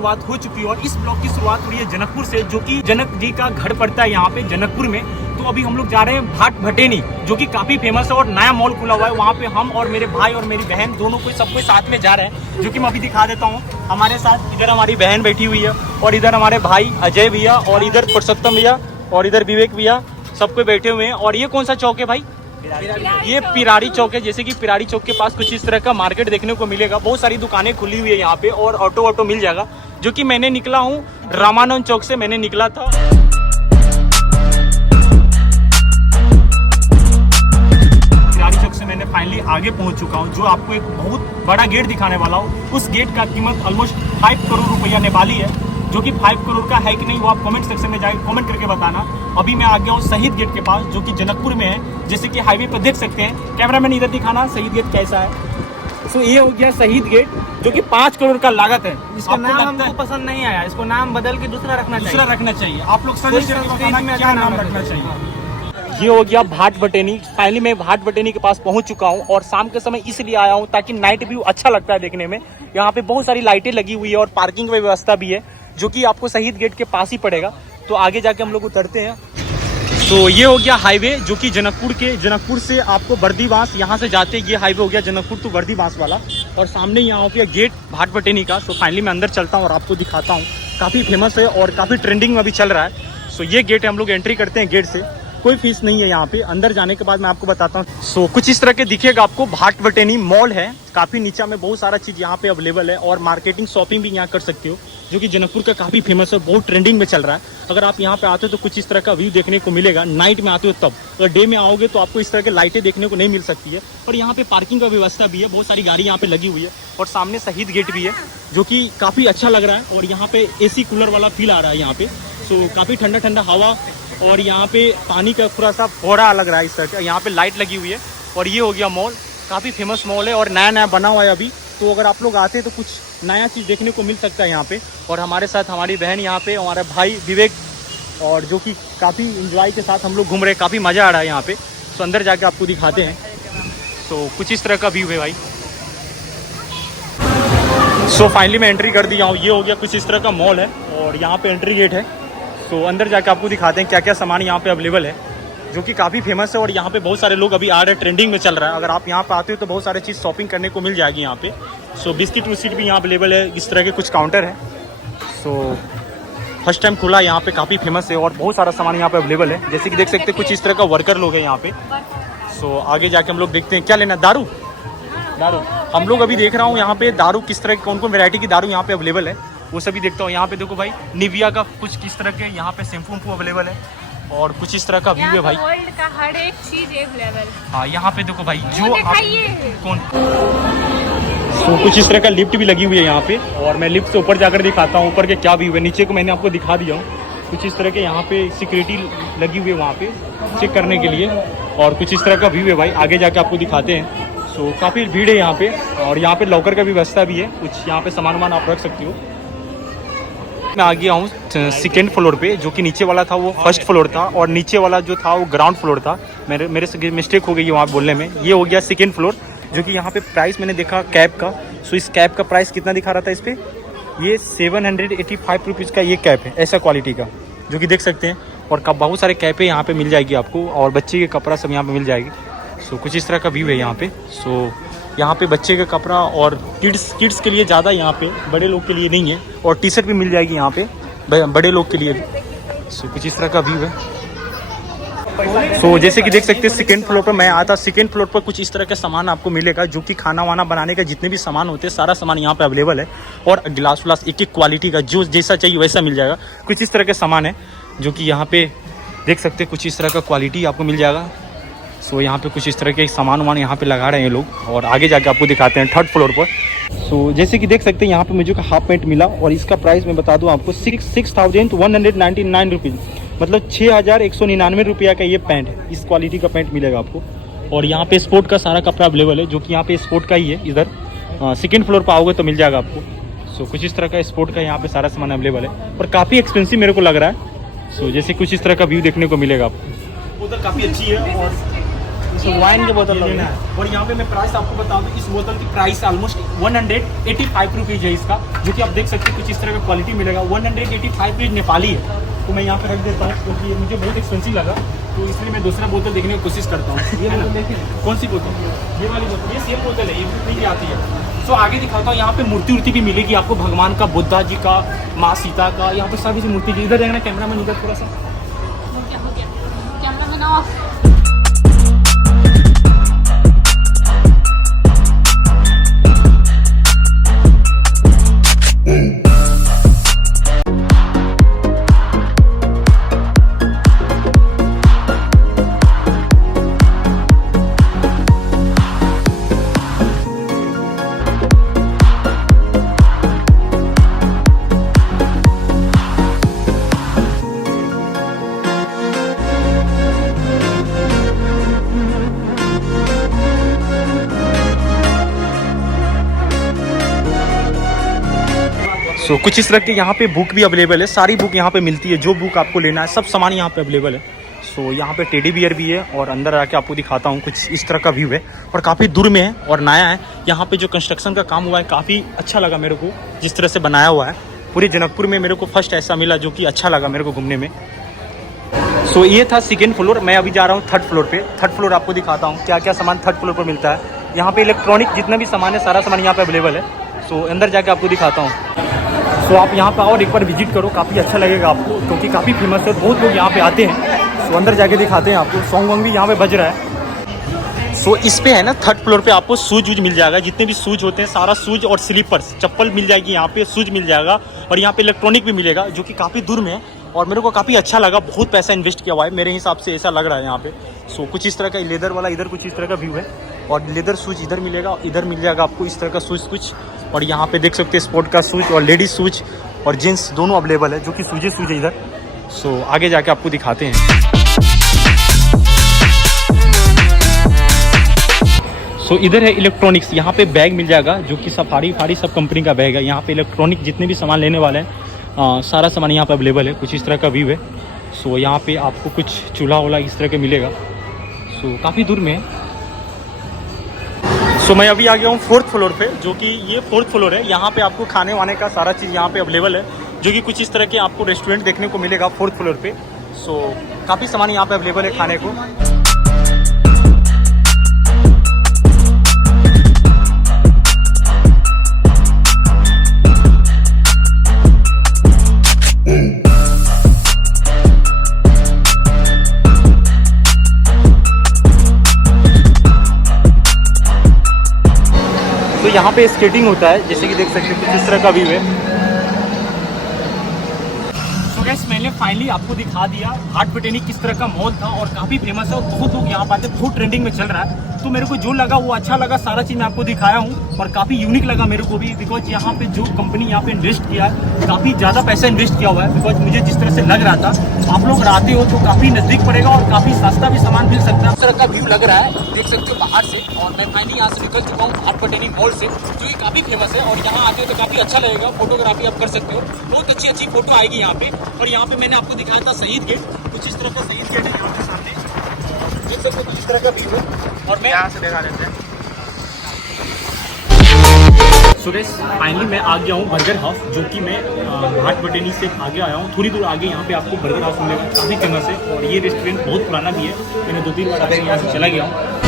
शुरुआत हो चुकी है और इस ब्लॉग की शुरुआत हो रही है जनकपुर से, जो कि जनक जी का घर पड़ता है यहाँ पे जनकपुर में। तो अभी हम लोग जा रहे हैं भाट भटेनी, जो कि काफी फेमस है और नया मॉल खुला हुआ है। वहाँ पे हम और मेरे भाई और मेरी बहन दोनों को सबको साथ में जा रहे हैं, जो कि मैं अभी दिखा देता हूँ। हमारे साथ इधर हमारी बहन बैठी हुई है और इधर हमारे भाई अजय भैया और इधर पुरुषोत्तम भैया और इधर विवेक भैया, सबको बैठे हुए हैं। और ये कौन सा चौक है भाई? ये पिरारी चौक है। जैसे कि पिरारी चौक के पास कुछ इस तरह का मार्केट देखने को मिलेगा। बहुत सारी दुकानें खुली हुई है यहाँ पे और ऑटो मिल जाएगा। जो कि मैंने निकला हूँ रामानंद चौक से, मैंने निकला था। पिरारी चौक से मैंने फाइनली आगे पहुँच चुका हूँ, जो आपको एक बहुत बड़ा गेट दिखाने वाला हूँ। उस गेट का कीमत ऑलमोस्ट 5 करोड़ रुपया नेपाली है, जो कि 5 करोड़ का है कि नहीं वो आप कमेंट सेक्शन में जाकर कमेंट करके बताना। अभी मैं आ गया हूँ शहीद गेट के पास, जो कि जनकपुर में है। जैसे कि हाईवे पर देख सकते हैं, कैमरामैन इधर दिखाना शहीद गेट कैसा है। तो ये हो गया शहीद गेट, जो कि 5 करोड़ का लागत है। इसका नाम हमको पसंद नहीं आया, इसको नाम बदल के दूसरा रखना चाहिए। आप लोग सजेस्ट करके बताना क्या नाम रखना चाहिए। ये हो गया भाट भटेनी। फाइनली मैं भाट भटेनी के पास पहुंच चुका हूं और शाम के समय इसलिए आया हूं ताकि नाइट व्यू अच्छा लगता है देखने में। यहाँ पे बहुत सारी लाइटें लगी हुई है और पार्किंग की व्यवस्था भी है, जो कि आपको शहीद गेट के पास ही पड़ेगा। तो आगे जाके हम लोग उतरते हैं। तो ये हो गया हाईवे, जो कि जनकपुर से आपको बर्दीवास यहाँ से जाते ये हाईवे हो गया जनकपुर टू बर्दीवास वाला। और सामने यहाँ हो गया गेट भाट भटेनी का। सो फाइनली मैं अंदर चलता हूँ और आपको दिखाता हूँ। काफ़ी फेमस है और काफ़ी ट्रेंडिंग में भी चल रहा है। सो ये गेट हम लोग एंट्री करते हैं गेट से, कोई फीस नहीं है यहाँ पे। अंदर जाने के बाद मैं आपको बताता हूँ। सो कुछ इस तरह के दिखेगा आपको। भाट भटेनी मॉल है, काफ़ी नीचा में बहुत सारा चीज़ यहाँ पे अवेलेबल है और मार्केटिंग शॉपिंग भी यहाँ कर सकते हो, जो कि जनकपुर का काफ़ी फेमस है, बहुत ट्रेंडिंग में चल रहा है। अगर आप यहाँ पे आते हो तो कुछ इस तरह का व्यू देखने को मिलेगा। नाइट में आते हो तब, अगर डे में आओगे तो आपको इस तरह के लाइटें देखने को नहीं मिल सकती है। और यहाँ पे पार्किंग का व्यवस्था भी है, बहुत सारी गाड़ी यहाँ पे लगी हुई है और सामने शहीद गेट भी है, जो कि काफ़ी अच्छा लग रहा है। और यहाँ पे AC कूलर वाला फील आ रहा है यहाँ पे। सो काफ़ी ठंडा ठंडा हवा और यहाँ पे पानी का थोड़ा सा फौरा लग रहा है इस तरह का। यहाँ पे लाइट लगी हुई है। और ये हो गया मॉल, काफ़ी फेमस मॉल है और नया बना हुआ है अभी। तो अगर आप लोग आते हैं तो कुछ नया चीज़ देखने को मिल सकता है यहाँ पे। और हमारे साथ हमारी बहन यहाँ पे, हमारा भाई विवेक, और जो कि काफ़ी इंजॉय के साथ हम लोग घूम रहे हैं। काफ़ी मज़ा आ रहा है यहाँ पे। तो अंदर जाके आपको दिखाते हैं। तो कुछ इस तरह का व्यू है भाई। सो फाइनली मैं एंट्री कर दिया हूँ। ये हो गया कुछ इस तरह का मॉल है और यहाँ पे एंट्री गेट है। सो अंदर जाके आपको दिखाते हैं क्या क्या सामान यहाँ पे अवेलेबल है, जो कि काफ़ी फेमस है। और यहाँ पे बहुत सारे लोग अभी आ रहे हैं, ट्रेंडिंग में चल रहा है। अगर आप यहाँ पे आते हो तो बहुत सारे चीज़ शॉपिंग करने को मिल जाएगी यहाँ पे। सो बिस्किट विस्किट भी यहाँ अवेलेबल है, इस तरह के कुछ काउंटर है। सो फर्स्ट टाइम खुला यहाँ पे, काफ़ी फेमस है और बहुत सारा सामान यहाँ पे अवेलेबल है। जैसे कि देख सकते हैं कुछ इस तरह का वर्कर लोग हैं यहाँ पे। सो आगे जाके हम लोग देखते हैं क्या लेना। दारू हम लोग अभी देख रहा हूँ यहाँ पे दारू किस तरह की, कौन कौन वैरायटी की दारू यहाँ पे अवेलेबल है वो सभी देखता हूँ। यहाँ पे देखो भाई, निविया का कुछ किस तरह के यहाँ पे शैम्पू वैम्पू अवेलेबल है और कुछ इस तरह का व्यू है भाई। गोल्ड का हर एक चीज अवेलेबल। हाँ यहाँ पे देखो भाई, जो कौन तो कुछ इस तरह का लिफ्ट भी लगी हुई है यहाँ पे। और मैं लिफ्ट से ऊपर जाकर दिखाता हूँ ऊपर के क्या व्यू है। नीचे को मैंने आपको दिखा दिया हूँ। कुछ इस तरह के यहाँ पे सिक्योरिटी लगी हुई है वहाँ पे चेक करने के लिए। और कुछ इस तरह का व्यू है भाई, आगे जाके आपको दिखाते हैं। सो काफ़ी भीड़ है यहाँ पे और यहाँ पे लॉकर का भी व्यवस्था भी है। कुछ यहाँ पे सामान वामान आप रख सकते हो। मैं आ गया हूँ सेकेंड फ्लोर पे, जो कि नीचे वाला था वो फर्स्ट फ्लोर था और नीचे वाला जो था वो ग्राउंड फ्लोर था। मेरे से मिस्टेक हो गई है वहाँ बोलने में। ये हो गया सेकेंड फ्लोर, जो कि यहाँ पे प्राइस मैंने देखा कैब का। सो इस कैब का प्राइस कितना दिखा रहा था इस पर, ये 785 रुपीज़ का ये कैब है, ऐसा क्वालिटी का, जो कि देख सकते हैं। और बहुत सारे कैपें यहाँ पे मिल जाएगी आपको और बच्चे के कपड़ा सब यहाँ पे मिल जाएगी। सो कुछ इस तरह का व्यू है यहाँ पे। सो यहाँ पे बच्चे का कपड़ा और किड्स के लिए ज़्यादा यहाँ पे, बड़े लोग के लिए नहीं है। और टी शर्ट भी मिल जाएगी यहाँ पे बड़े लोग के लिए भी। सो कुछ इस तरह का व्यू है। सो जैसे कि देख सकते हैं सेकेंड फ्लोर पर मैं आया था। सेकेंड फ्लोर पर कुछ इस तरह का सामान आपको मिलेगा, जो कि खाना वाना बनाने का जितने भी सामान होते हैं सारा सामान यहाँ पे अवेलेबल है। और गिलास व्लास एक क्वालिटी का जो जैसा चाहिए वैसा मिल जाएगा। कुछ इस तरह के सामान है जो कि यहाँ पे देख सकते हैं। कुछ इस तरह का क्वालिटी आपको मिल जाएगा। सो यहाँ पे कुछ इस तरह के सामान वामान यहाँ पे लगा रहे हैं लोग और आगे जाके आपको दिखाते हैं थर्ड फ्लोर पर। सो जैसे कि देख सकते हैं यहाँ पे मुझे हाफ पैंट मिला और इसका प्राइस मैं बता दूँ आपको 6,199 रुपीज़, मतलब 6,199 रुपया का ये पैंट है। इस क्वालिटी का पैंट मिलेगा आपको। और यहाँ पे स्पोर्ट का सारा कपड़ा अवेलेबल है, जो कि यहाँ पे स्पोर्ट का ही है। इधर सेकेंड फ्लोर पर आओगे तो मिल जाएगा आपको। सो कुछ इस तरह का स्पोर्ट का यहाँ पे सारा सामान अवेलेबल है और काफ़ी एक्सपेंसिव मेरे को लग रहा है। सो जैसे कुछ इस तरह का व्यू देखने को मिलेगा आपको। उधर काफ़ी अच्छी है और वाइन की बोतल ये लेना लगी। है। और यहाँ पे मैं प्राइस आपको बता दूँ, इस बोतल की प्राइस ऑलमोस्ट 185 रुपीज़ है इसका, जो कि आप देख सकते हैं कुछ इस तरह का क्वालिटी मिलेगा। 185 रुपीज़ नेपाली है, तो मैं यहाँ पे रख देता हूँ क्योंकि ये मुझे बहुत एक्सपेंसिव लगा, तो इसलिए मैं दूसरा बोतल देखने की कोशिश करता हूँ। ये बोतल देखिए, कौन सी बोतल? ये वाली बोतल, ये सेम बोतल है, ये भी की आती है। सो आगे दिखाता हूँ, यहाँ पे मूर्ति उर्ति भी मिलेगी आपको, भगवान का, बुद्धा जी का, माँ सीता का, यहाँ पे सभी मूर्ति की। इधर देखना कैमरा मैन, इधर थोड़ा सा। हो गया कैमरा मैन ऑफ। सो कुछ इस तरह के यहाँ पे बुक भी अवेलेबल है, सारी बुक यहाँ पे मिलती है, जो बुक आपको लेना है सब सामान यहाँ पे अवेलेबल है। सो यहाँ पे टेडी बियर भी है, और अंदर आके आपको दिखाता हूँ, कुछ इस तरह का व्यू है और काफ़ी दूर में है और नया है। यहाँ पे जो कंस्ट्रक्शन का काम हुआ है काफ़ी अच्छा लगा मेरे को, जिस तरह से बनाया हुआ है। पूरे जनकपुर में मेरे को फर्स्ट ऐसा मिला जो कि अच्छा लगा मेरे को घूमने में। सो ये था सेकेंड फ्लोर, मैं अभी जा रहा हूँ थर्ड फ्लोर पे। थर्ड फ्लोर आपको दिखाता हूँ क्या क्या सामान थर्ड फ्लोर पर मिलता है। यहाँ पे इलेक्ट्रॉनिक जितना भी सामान है, सारा सामान यहाँ पे अवेलेबल है। सो अंदर जाके आपको दिखाता हूँ। सो आप यहाँ पे आओ और एक बार विजिट करो, काफ़ी अच्छा लगेगा आपको, क्योंकि काफ़ी फेमस है, बहुत लोग यहाँ पे आते हैं। सो अंदर जाके दिखाते हैं आपको, सॉन्ग वॉन्ग भी यहाँ पे बज रहा है। सो इस पे है ना थर्ड फ्लोर पे आपको शूज वूज मिल जाएगा, जितने भी शूज होते हैं सारा शूज और स्लीपर्स, चप्पल मिल जाएगी यहाँ पे, शूज मिल जाएगा, और यहाँ पे इलेक्ट्रॉनिक भी मिलेगा जो कि काफ़ी दूर में है और मेरे को काफ़ी अच्छा लगा। बहुत पैसा इन्वेस्ट किया हुआ है मेरे हिसाब से, ऐसा लग रहा है यहाँ पे। सो कुछ इस तरह का लेदर वाला, इधर कुछ इस तरह का व्यू है, और लेदर शूज इधर मिलेगा, इधर मिल जाएगा आपको इस तरह का शूज कुछ, और यहाँ पे देख सकते हैं स्पोर्ट का शूज और लेडीज शूज और जींस दोनों अवेलेबल है, जो कि शूज है इधर। सो आगे जाके आपको दिखाते हैं। सो इधर है इलेक्ट्रॉनिक्स, यहाँ पे बैग मिल जाएगा जो कि सफारी फारी सब कंपनी का बैग है। यहाँ पे इलेक्ट्रॉनिक जितने भी सामान लेने वाले हैं सारा सामान यहाँ पे अवेलेबल है। कुछ इस तरह का व्यू है। सो यहाँ पे आपको कुछ चूल्हा वूल्हा इस तरह के मिलेगा। सो काफ़ी दूर में है। सो मैं अभी आ गया हूँ फोर्थ फ्लोर पे, जो कि ये फोर्थ फ्लोर है। यहाँ पे आपको खाने वाने का सारा चीज़ यहाँ पे अवेलेबल है, जो कि कुछ इस तरह के आपको रेस्टोरेंट देखने को मिलेगा फोर्थ फ्लोर पे। सो काफ़ी सामान यहाँ पे अवेलेबल है खाने को। तो यहाँ पे स्केटिंग होता है, जैसे कि देख सकते हैं कुछ इस तरह का व्यू है। तो गाइस मैंने फाइनली आपको दिखा दिया घाट भटेनी किस तरह का मॉल था, और काफ़ी फेमस है और बहुत लोग यहाँ पर आते, बहुत ट्रेंडिंग में चल रहा है। तो मेरे को जो लगा वो अच्छा लगा, सारा चीज़ मैं आपको दिखाया हूँ, और काफ़ी यूनिक लगा मेरे को भी, बिकॉज यहाँ पे जो कंपनी यहाँ पे इन्वेस्ट किया है, काफ़ी ज़्यादा पैसा इन्वेस्ट किया हुआ है। बिकॉज मुझे जिस तरह से लग रहा था, आप लोग आते हो तो काफ़ी नज़दीक पड़ेगा और काफ़ी सस्ता भी सामान मिल सकता है। इस तरह का व्यू लग रहा है, देख सकते हो बाहर से। और मैं फाइनली यहाँ से निकल चुका हूँ घाट भटेनी मॉल से, जो कि काफ़ी फेमस है, और यहाँ आते हो तो काफ़ी अच्छा लगेगा। फोटोग्राफी आप कर सकते हो, बहुत अच्छी अच्छी फोटो आएगी यहाँ पे। और यहाँ पे मैंने आपको दिखाया था शहीद गेट, कुछ इस तरह का शहीद गेट है यहाँ पे सामने, देख सकते हो इस तरह का व्यू है। और मैं यहाँ से दिखा देते हैं। सो गाइस फाइनली मैं आ गया हूँ बर्गर हाउस, जो कि मैं घाट भटेनी से आगे आया हूँ। थोड़ी दूर आगे यहाँ पे आपको बर्गर हाउस मिलेगा, काफ़ी फेमस है, और ये रेस्टोरेंट बहुत पुराना भी है। मैंने 2-3 बार आगे यहाँ से चला गया हूँ।